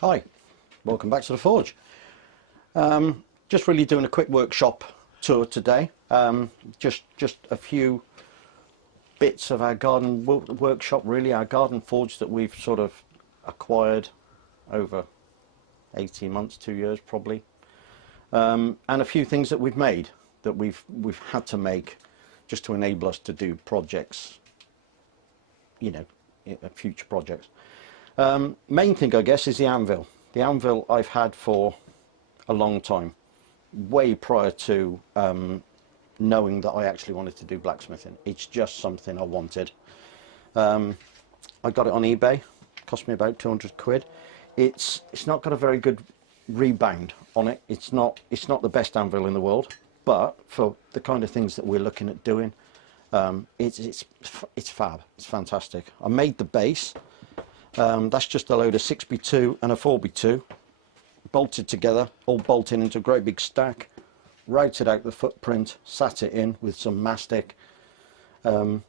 Hi, welcome back to the Forge. Just really doing a quick workshop tour today. Just a few bits of our garden workshop, really, our garden forge that we've sort of acquired over 18 months, 2 years probably, and a few things that we've made that we've had to make just to enable us to do projects, you know, future projects. Main thing, I guess, is the anvil. The anvil I've had for a long time, way prior to knowing that I actually wanted to do blacksmithing. It's just something I wanted. I got it on eBay, cost me about 200 quid. It's not got a very good rebound on it. It's not the best anvil in the world, but for the kind of things that we're looking at doing, it's fab. It's fantastic. I made the base. That's just a load of 6x2 and a 4x2 bolted together, all bolted into a great big stack, routed out the footprint, sat it in with some mastic, and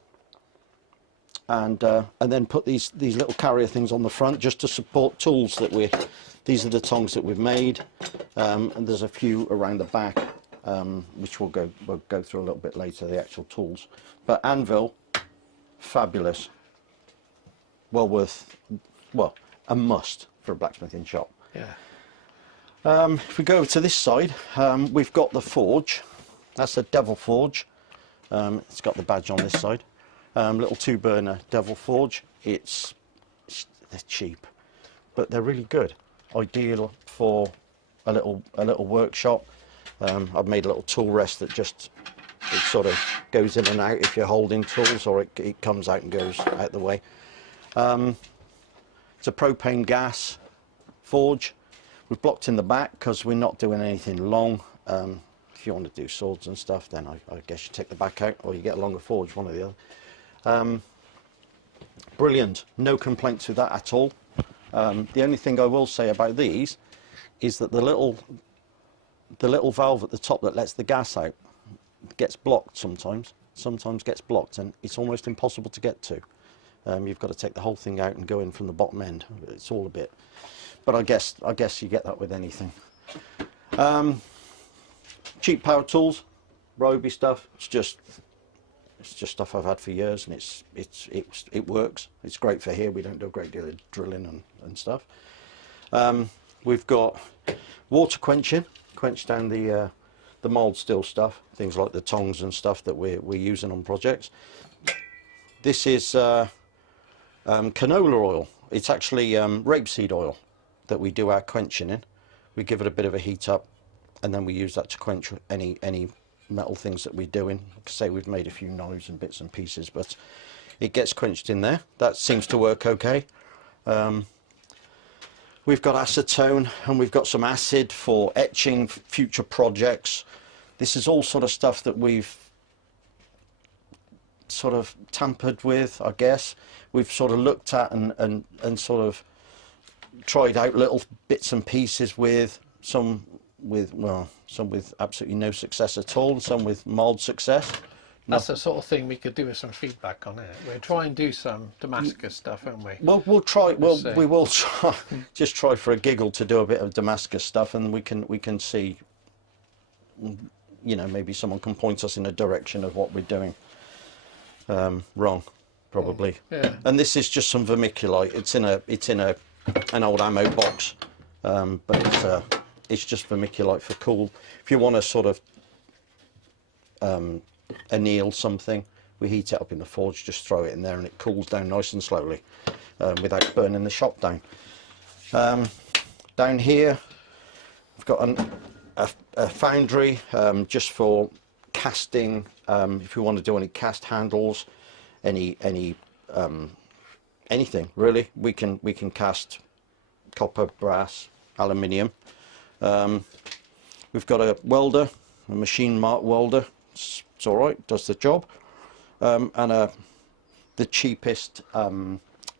then put these little carrier things on the front just to support tools that these are the tongs that we've made, and there's a few around the back, which we'll go through a little bit later, the actual tools. But anvil, fabulous. Well, a must for a blacksmithing shop. Yeah. If we go over to this side, we've got the forge. That's a Devil Forge. It's got the badge on this side. Little 2-burner Devil Forge. They're cheap, but they're really good. Ideal for a little workshop. I've made a little tool rest that it sort of goes in and out if you're holding tools, or it comes out and goes out the way. It's a propane gas forge. We've blocked in the back because we're not doing anything long. If you want to do swords and stuff, then I guess you take the back out, or you get a longer forge, one or the other. Brilliant, no complaints with that at all. The only thing I will say about these is that the little valve at the top that lets the gas out gets blocked sometimes gets blocked, and it's almost impossible to get to. You've got to take the whole thing out and go in from the bottom end. It's all a bit, but I guess you get that with anything. Cheap power tools, Ryobi stuff. It's just stuff I've had for years, and it works. It's great for here. We don't do a great deal of drilling and stuff. We've got water quench down the mild steel stuff, things like the tongs and stuff that we're using on projects. This is canola oil. It's actually rapeseed oil that we do our quenching in. We give it a bit of a heat up, and then we use that to quench any metal things that we're doing. Like I say, we've made a few knives and bits and pieces, but it gets quenched in there. That seems to work okay. We've got acetone, and we've got some acid for etching future projects. This is all sort of stuff that we've sort of tampered with, I guess. We've sort of looked at and sort of tried out little bits and pieces with some with absolutely no success at all, and some with mild success. That's the sort of thing we could do with some feedback on it. We'll try and do some Damascus stuff, won't we? Well, we will try, just try for a giggle to do a bit of Damascus stuff, and we can see, you know, maybe someone can point us in a direction of what we're doing wrong, probably. Yeah. And this is just some vermiculite. It's in an old ammo box, but it's just vermiculite for cool. If you want to sort of anneal something, we heat it up in the forge, just throw it in there, and it cools down nice and slowly without burning the shop down. Down here we've got a foundry just for casting. If you want to do any cast handles, anything really, we can cast copper, brass, aluminium. We've got a welder, a machine mark welder. It's all right, does the job, and the cheapest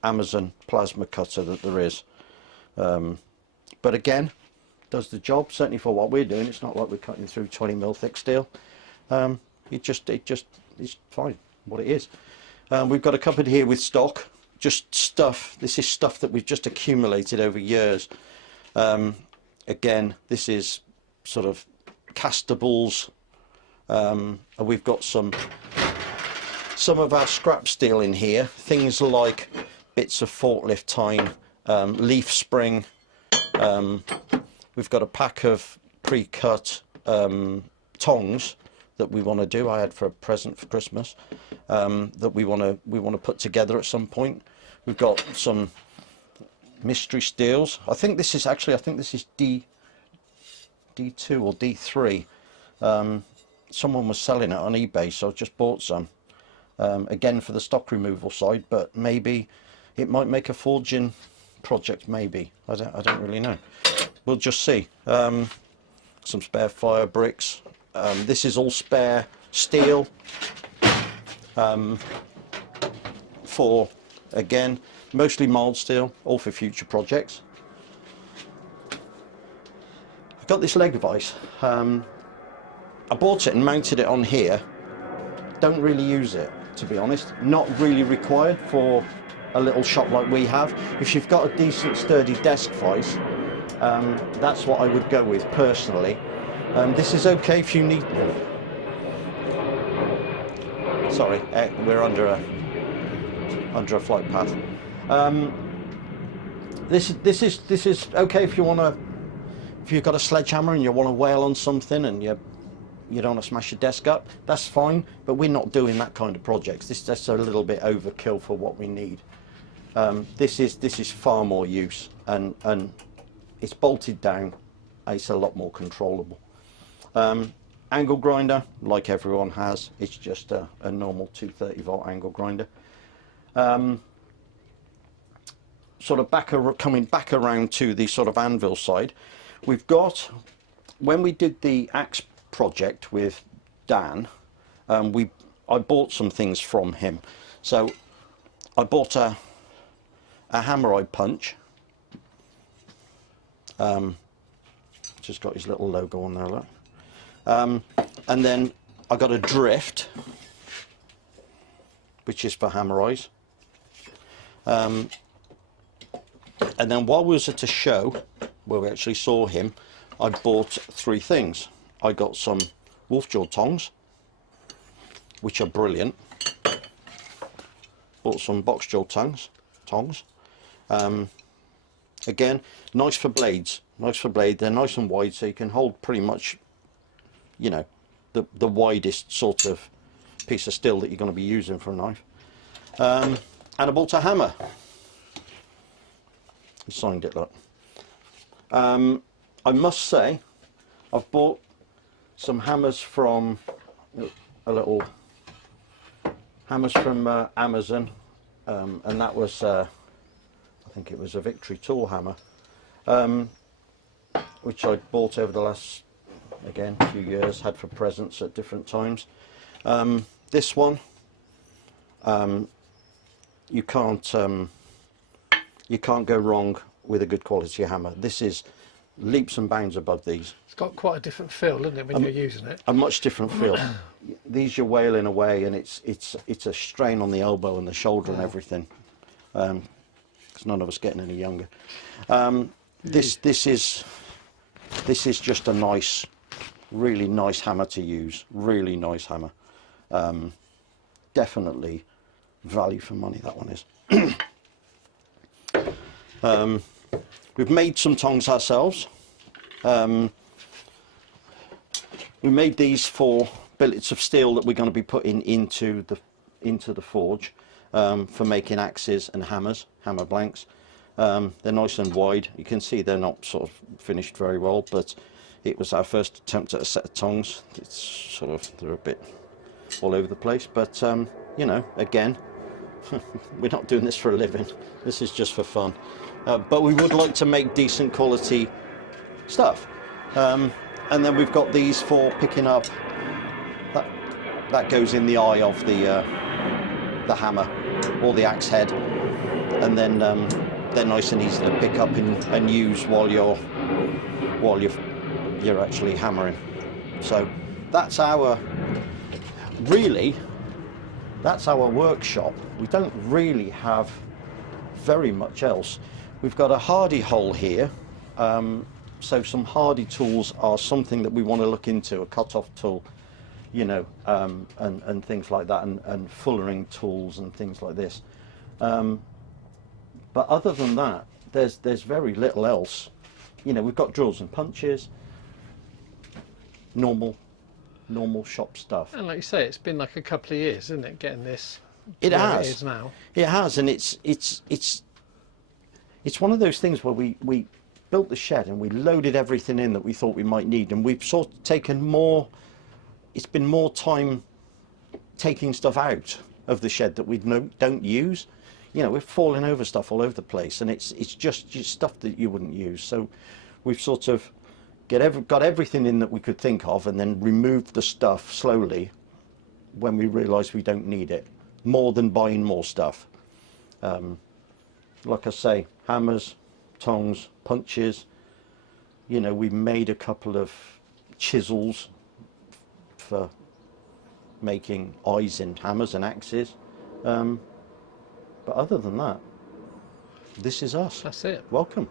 Amazon plasma cutter that there is, but again, does the job, certainly for what we're doing. It's not like we're cutting through 20mm thick steel. It's fine what it is. We've got a cupboard here with stock, just stuff. This is stuff that we've just accumulated over years. Again, this is sort of castables. And we've got some of our scrap steel in here, things like bits of forklift tine, leaf spring. We've got a pack of pre-cut tongs that we want to do. I had for a present for Christmas, that we want to put together at some point. We've got some mystery steels. I think this is D2 or D3. Someone was selling it on eBay, so I just bought some. Again, for the stock removal side, but maybe it might make a forging project. Maybe I don't really know. We'll just see. Some spare fire bricks. This is all spare steel. For, again, mostly mild steel, all for future projects. I've got this leg vise. I bought it and mounted it on here. Don't really use it, to be honest. Not really required for a little shop like we have. If you've got a decent sturdy desk vise, that's what I would go with personally. This is okay if you need. Sorry, we're under a flight path. This is okay if you've got a sledgehammer and you want to wail on something and you don't want to smash your desk up. That's fine, but we're not doing that kind of projects. That's a little bit overkill for what we need. This is far more use, and it's bolted down. It's a lot more controllable. Angle grinder, like everyone has, it's just a normal 230 volt angle grinder. Sort of coming back around to the sort of anvil side, we've got, when we did the axe project with Dan, I bought some things from him. So I bought a hammer eye punch. Just got his little logo on there, look. And then I got a drift, which is for hammer eyes. And then while we was at a show where we actually saw him, I bought 3 things. I got some wolfjaw tongs, which are brilliant. Bought some boxjaw tongs. Again, nice for blades. They're nice and wide, so you can hold pretty much, you know, the widest sort of piece of steel that you're going to be using for a knife. And I bought a hammer. I signed it, look. I must say, I've bought some hammers from Amazon, and that was I think it was a Victory tool hammer, which I bought over the last, again, few years, had for presents at different times. This one, you can't go wrong with a good quality hammer. This is leaps and bounds above these. It's got quite a different feel, doesn't it, when you're using it? A much different feel. These you're wailing away, and it's a strain on the elbow and the shoulder and everything. Because none of us getting any younger. This is just a nice, really nice hammer to use. Really nice hammer. Definitely value for money, that one is. We've made some tongs ourselves. We made these for billets of steel that we're going to be putting into the forge, for making axes and hammers, hammer blanks. They're nice and wide. You can see they're not sort of finished very well, but it was our first attempt at a set of tongs. It's sort of, they're a bit all over the place, but you know, again, we're not doing this for a living. This is just for fun. But we would like to make decent quality stuff. And then we've got these for picking up. That goes in the eye of the hammer or the axe head, and then they're nice and easy to pick up and use while you're actually hammering. So that's our workshop. We don't really have very much else. We've got a hardy hole here, So some hardy tools are something that we want to look into, a cut-off tool, you know, and things like that, and fullering tools and things like this. But other than that, there's very little else. You know, we've got drills and punches, normal shop stuff. And like you say, it's been like a couple of years, isn't it, getting this It where has. it is now. It has, and it's one of those things where we built the shed and we loaded everything in that we thought we might need, and we've sort of taken more. It's been more time taking stuff out of the shed that we don't use. You know, we're falling over stuff all over the place, and it's just stuff that you wouldn't use. So we've sort of got everything in that we could think of, and then removed the stuff slowly when we realised we don't need it, more than buying more stuff. Like I say, hammers, tongs, punches. You know, we made a couple of chisels for making eyes in hammers and axes. But other than that, this is us. That's it. Welcome.